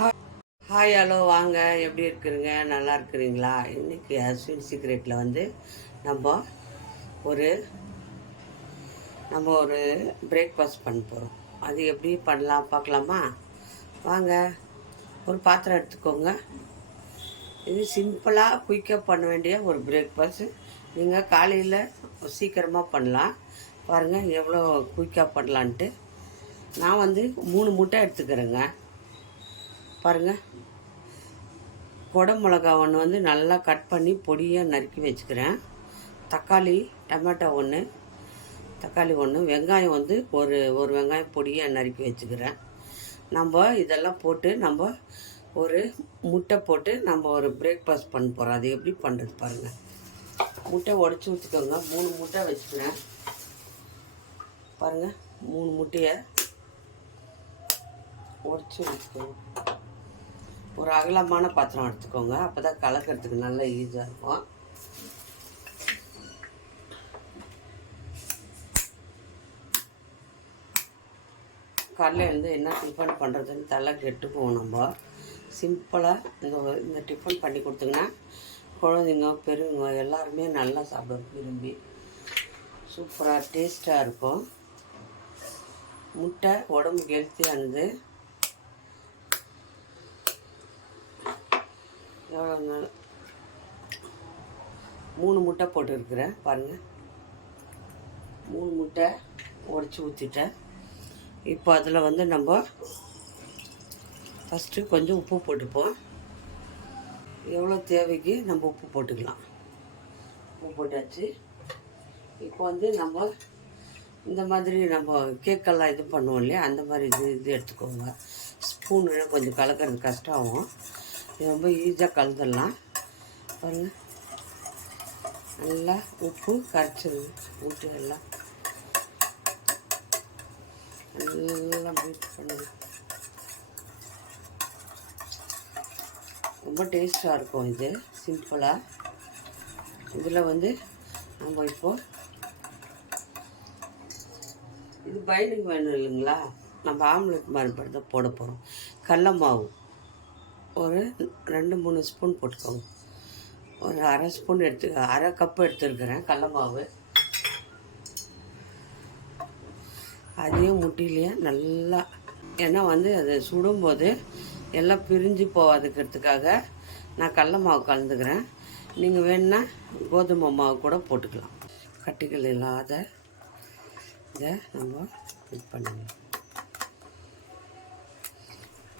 Hi hello வாங்க, எப்படி இருக்கிறீங்க? நல்லா இருக்கிறீங்களா? இன்றைக்கி ஸ்வீட் சீக்ரெட்டில் வந்து நம்ம ஒரு பிரேக்ஃபாஸ்ட் பண்ண போகிறோம். அது எப்படி பண்ணலாம் பார்க்கலாமா? வாங்க, ஒரு பாத்திரம் எடுத்துக்கோங்க. இது சிம்பிளாக குயிக்காக பண்ண வேண்டிய ஒரு பிரேக்ஃபாஸ்ட். நீங்கள் காலையில் சீக்கிரமாக பண்ணலாம். பாருங்கள் எவ்வளோ குயிக்காக பண்ணலான்ட்டு. நான் வந்து 3 முட்டை எடுத்துக்கிறேங்க. பாருங்கள், குடமிளகா ஒன்று வந்து நல்லா கட் பண்ணி பொடியாக நறுக்கி வச்சுக்கிறேன். டொமேட்டோ ஒன்று, வெங்காயம் வந்து ஒரு வெங்காயம் பொடியாக நறுக்கி வச்சுக்கிறேன். நம்ம இதெல்லாம் போட்டு நம்ம ஒரு முட்டை போட்டு நம்ம ஒரு பிரேக்ஃபாஸ்ட் பண்ண போகிறோம். அது எப்படி பண்ணுறது பாருங்கள். முட்டை உடச்சி ஊற்றிக்கோங்க. 3 முட்டை வச்சுக்கிறேன். பாருங்கள், 3 முட்டையை உடச்சி ஊற்றிக்கோங்க. ஒரு அகலமான பாத்திரம் எடுத்துக்கோங்க. அப்போ தான் கலக்கிறதுக்கு நல்லா ஈஸியாக இருக்கும். காலையில் எழுந்து என்ன டிஃபன் பண்ணுறதுன்னு தலை கெட்டு போவோம். நம்ம சிம்பிளாக இந்த டிஃபன் பண்ணி கொடுத்தீங்கன்னா குழந்தைங்க பெரியவங்க எல்லாருமே நல்லா சாப்பிடுவோம், விரும்பி. சூப்பராக டேஸ்ட்டாக இருக்கும். முட்டை உடம்புக்கு ஹெல்த்தியானது. எவ்வளோ நாள் 3 முட்டை போட்டுருக்குறேன். பாருங்கள், 3 முட்டை உடச்சி ஊற்றிட்டேன். இப்போ அதில் வந்து நம்ம ஃபஸ்ட்டு கொஞ்சம் உப்பு போட்டுப்போம். எவ்வளோ தேவைக்கு நம்ம உப்பு போட்டுக்கலாம். உப்பு போட்டாச்சு. இப்போ வந்து நம்ம இந்த மாதிரி நம்ம கேக்கெல்லாம் இது பண்ணுவோம் இல்லையா, அந்த மாதிரி இது எடுத்துக்கோங்க. ஸ்பூனு கொஞ்சம் கலக்கிறது கஷ்டம். ரொம்ப ஈஸியாக கலந்துடலாம். பாருங்கள், நல்லா உப்பு கரைச்சிருங்க. ஊற்றி எல்லாம் நல்லா பீட் பண்ணுங்க. ரொம்ப டேஸ்ட்டாக இருக்கும் இது, சிம்பிளாக. இதில் வந்து நம்ம இப்போது இது பைண்டிங் வேணும் இல்லைங்களா, நம்ம ஆம்லெட் மாதிரி படுத்த போட போகிறோம். கடல மாவு ஒரு 2-3 ஸ்பூன் போட்டுக்கோங்க. ஒரு அரை கப்பு எடுத்துருக்கிறேன் கடல மாவு. அதையும் முட்டிலேயே நல்லா, ஏன்னா வந்து அது சுடும்போது எல்லாம் பிரிஞ்சு போகாதுக்கிறதுக்காக நான் கடல மாவு கலந்துக்கிறேன். நீங்கள் வேணுன்னா கோதுமை மாவு கூட போட்டுக்கலாம். கட்டிகள் இல்லாத இதை நம்ம இது பண்ணுங்க.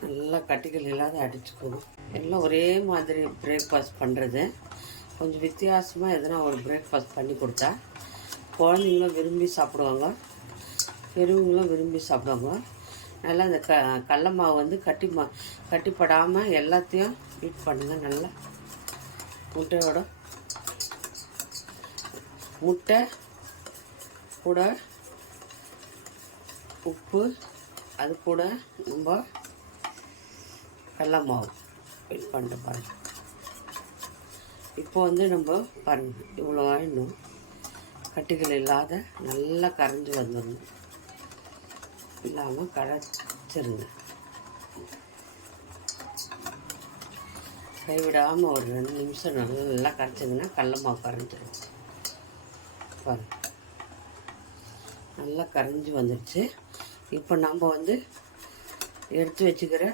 நல்லா கட்டிகள் இல்லாத அடிச்சுக்கணும். எல்லாம் ஒரே மாதிரி பிரேக்ஃபாஸ்ட் பண்ணுறது கொஞ்சம் வித்தியாசமாக எதனா ஒரு பிரேக்ஃபாஸ்ட் பண்ணி கொடுத்தா குழந்தைங்களும் விரும்பி சாப்பிடுவாங்க, பெரியவங்களும் விரும்பி சாப்பிடுவாங்க. நல்லா இந்த கடல மாவு வந்து கட்டிப்படாமல் எல்லாத்தையும் ஹீட் பண்ணுங்கள். நல்லா முட்டை கூட உப்பு, அது கூட நம்ம கடல மாவு ஹீட் பண்ணிட்டு பாருங்கள். இப்போ வந்து நம்ம பாருங்கள், இவ்வளோ ஆயிடணும். கட்டிகள் இல்லாத நல்லா கரைஞ்சி வந்துடணும். இல்லாமல் கரைச்சிருங்க. கைவிடாமல் ஒரு 2 நிமிஷம் நல்லா கரைச்சிங்கன்னா கடல மாவு கரைஞ்சிடும். பாருங்கள், நல்லா கரைஞ்சி வந்துடுச்சு. இப்போ நம்ம வந்து எடுத்து வச்சுக்கிற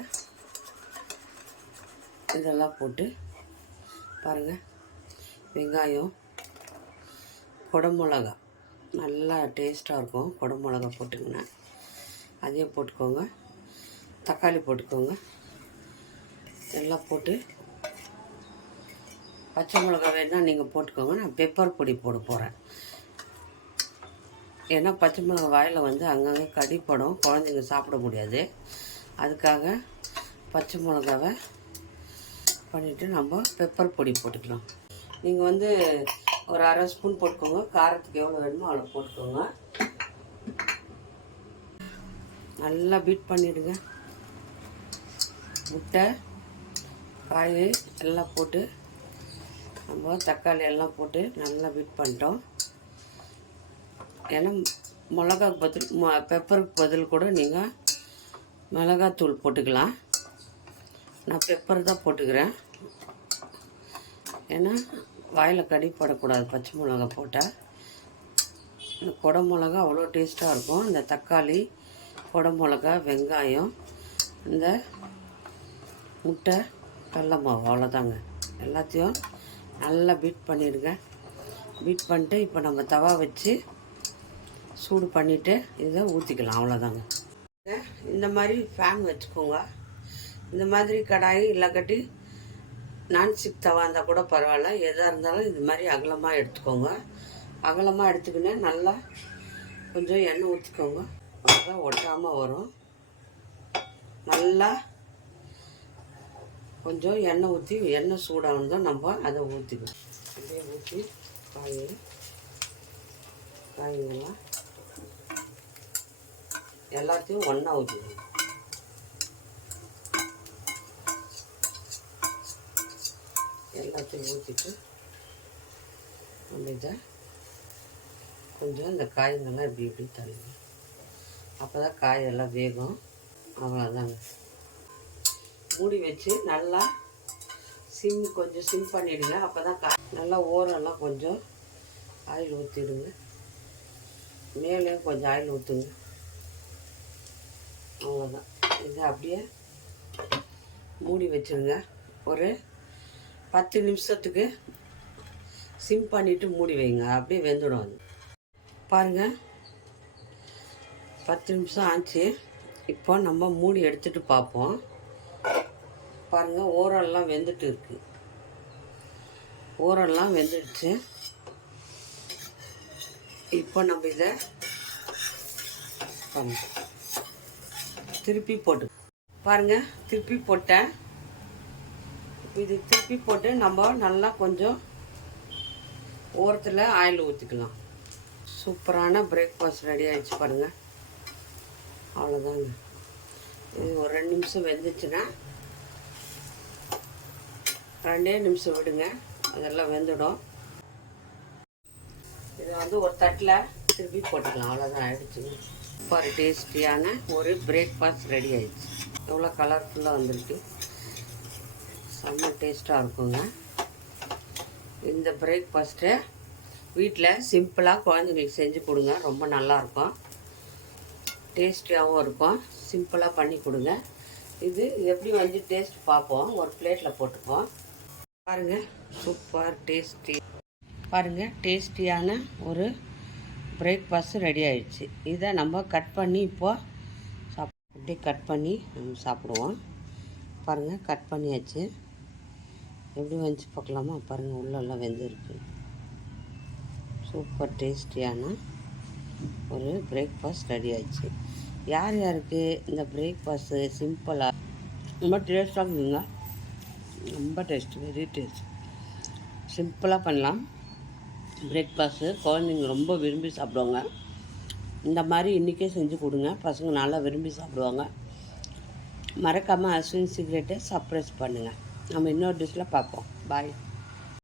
இதெல்லாம் போட்டு பாருங்கள். வெங்காயம், குடமிளகா நல்லா டேஸ்ட்டாக இருக்கும். குடமிளகா போட்டுங்கன்னா அதையும் போட்டுக்கோங்க. தக்காளி போட்டுக்கோங்க. எல்லாம் போட்டு பச்சை மிளகா வேணால் நீங்கள் போட்டுக்கோங்க. நான் பெப்பர் பொடி போட போகிறேன். ஏன்னா பச்சை மிளகா வாயில் வந்து அங்கங்கே கடிப்படும், குழந்தைங்க சாப்பிட முடியாது. அதுக்காக பச்சை மிளகாவை பண்ணிவிட்டு நம்ம பெப்பர் பொடி போட்டுக்கலாம். நீங்கள் வந்து ஒரு அரை ஸ்பூன் போட்டுக்கோங்க. காரத்துக்கு எவ்வளோ வேணுமோ அவ்வளோ போட்டுக்கோங்க. நல்லா பீட் பண்ணிவிடுங்க. முட்டை, காய் எல்லாம் போட்டு நம்ம தக்காளி எல்லாம் போட்டு நல்லா பீட் பண்ணிட்டோம். ஏன்னா மிளகாக்கு பதில் பெப்பருக்கு பதில் கூட நீங்கள் மிளகாத்தூள் போட்டுக்கலாம். நான் பெப்பர் தான் போட்டுக்கிறேன். ஏன்னா வாயில் கடிப்படக்கூடாது. பச்சை மிளகா போட்டால் இந்த கொடை மிளகா அவ்வளோ டேஸ்ட்டாக இருக்கும். இந்த தக்காளி, கொடை மிளகா, வெங்காயம், இந்த முட்டை, கடல மாவு, அவ்வளோதாங்க. எல்லாத்தையும் நல்லா பீட் பண்ணிடுங்க. பீட் பண்ணிட்டு இப்போ நம்ம தவா வச்சு சூடு பண்ணிவிட்டு இதை ஊற்றிக்கலாம். அவ்வளோதாங்க. இந்த மாதிரி ஃபேன் வச்சுக்கோங்க. இந்த மாதிரி கடாயி இல்லாக்கட்டி நான்ஸ்டிக் தவா இருந்தால் கூட பரவாயில்ல. எதாக இருந்தாலும் இது மாதிரி அகலமாக எடுத்துக்கோங்க. அகலமாக எடுத்துக்கின்னு நல்லா கொஞ்சம் எண்ணெய் ஊற்றிக்கோங்க. அப்போ ஒட்டாமல் வரும். நல்லா கொஞ்சம் எண்ணெய் ஊற்றி, எண்ணெய் சூடானதும் நம்ம அதை ஊற்றிக்கணும். அப்படியே ஊற்றி காய்கறிலாம் எல்லாத்தையும் ஒன்றா ஊற்றிக்கணும். எல்லாத்தையும் ஊற்றிட்டு நம்ம இதை கொஞ்சம் இந்த காய்கறிலாம் இப்படி இப்படி தள்ளுங்க. அப்போ தான் காயெல்லாம் வேகும். அவ்வளோதாங்க. மூடி வச்சு நல்லா கொஞ்சம் சிம் பண்ணிவிடுங்க. அப்போ தான் நல்லா ஓரெல்லாம் கொஞ்சம் ஆயில் ஊற்றிடுங்க. மேலேயும் கொஞ்சம் ஆயில் ஊற்றுங்க. அவ்வளோதான். இதை அப்படியே மூடி வச்சுருங்க. ஒரு 10 நிமிஷத்துக்கு சிம் பண்ணிவிட்டு மூடி வைங்க. அப்படியே வெந்துடும். அது பாருங்கள், 10 நிமிஷம் ஆச்சு. இப்போ நம்ம மூடி எடுத்துகிட்டு பார்ப்போம். பாருங்கள், ஓரெல்லாம் வெந்துட்டு இருக்குது. ஓரெல்லாம் வெந்துடுச்சு. இப்போ நம்ம இதை திருப்பி போட்டு பாருங்கள். திருப்பி போட்டேன். இது திருப்பி போட்டு நம்ம நல்லா கொஞ்சம் ஓரத்தில் ஆயில் ஊற்றிக்கலாம். சூப்பரான பிரேக்ஃபாஸ்ட் ரெடி ஆகிடுச்சு பாருங்கள். அவ்வளோதாங்க. இது ஒரு 2 நிமிஷம் வெந்துச்சுன்னா 2 நிமிஷம் விடுங்க. அதெல்லாம் வெந்துடும். இதை வந்து ஒரு தட்டில் திருப்பி போட்டுக்கலாம். அவ்வளோதான், ஆகிடுச்சுங்க. சூப்பர் டேஸ்டியான ஒரு பிரேக்ஃபாஸ்ட் ரெடி ஆகிடுச்சு. எவ்வளோ கலர்ஃபுல்லாக வந்திருக்கு. செம்ம டேஸ்ட்டாக இருக்குங்க. இந்த பிரேக்ஃபாஸ்ட்டை வீட்டில் சிம்பிளாக குழந்தைங்களுக்கு செஞ்சு கொடுங்க. ரொம்ப நல்லாயிருக்கும். டேஸ்டியாகவும் இருக்கும். சிம்பிளாக பண்ணி கொடுங்க. இது எப்படி வந்து டேஸ்ட் பார்ப்போம். ஒரு பிளேட்டில் போட்டுப்போம். பாருங்கள், சூப்பர் டேஸ்டி. பாருங்கள், டேஸ்டியான ஒரு பிரேக்ஃபாஸ்ட் ரெடி ஆகிடுச்சு. இதை நம்ம கட் பண்ணி இப்போது அப்படியே கட் பண்ணி நம்ம சாப்பிடுவோம். பாருங்கள், கட் பண்ணியாச்சு. எப்படி வந்துச்சு பார்க்கலாமா? பாருங்கள், உள்ளெல்லாம் வெந்திருக்கு. சூப்பர் டேஸ்டியான ஒரு பிரேக்ஃபாஸ்ட் ரெடி ஆகிடுச்சு. யார் யாருக்கு இந்த பிரேக்ஃபாஸ்ட்டு சிம்பிளாக ரொம்ப டேஸ்ட்டாக இருக்குங்க. ரொம்ப டேஸ்ட், வெரி டேஸ்ட். சிம்பிளாக பண்ணலாம் பிரேக்ஃபாஸ்ட்டு. குழந்தைங்க ரொம்ப விரும்பி சாப்பிடுவாங்க. இந்த மாதிரி இன்றைக்கே செஞ்சு கொடுங்க. பசங்க நல்லா விரும்பி சாப்பிடுவாங்க. மறக்காமல் அஸ்வின் சீக்ரெட்டை சப்ஸ்கிரைப் பண்ணுங்கள். நம்ம இன்னொரு டிஷ்ஷில் பார்ப்போம். பாய்.